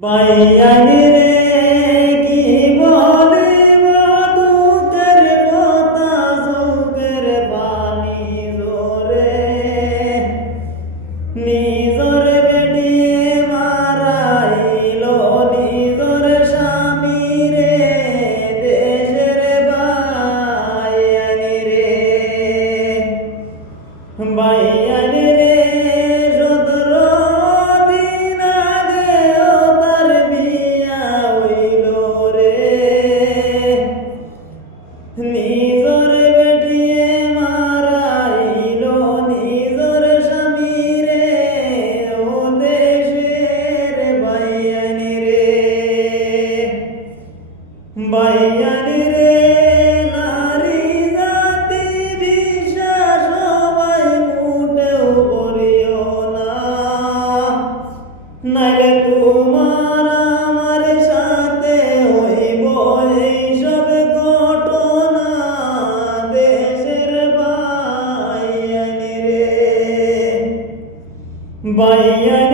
বাইয়ানি রে কি বলিব দুঃখের কথা চোখের পানি জোরে নিজর বেটিয়ে মারাইল নিজর স্বামী রে দেশের বাইয়ানি রে বাইয়ানি রে নিজর বেটিয়ে মারাইল নিজর স্বামী রে ও দেশের বাইয়ানি রে বাইয়ানি রে নারী জাতি বিশ্বাস সবাই মুটেও করিও না নাইলে তোমার আমার সাথে হইব এইসব ঘটনা দেশের বাইয়ানি রে বাইয়ানি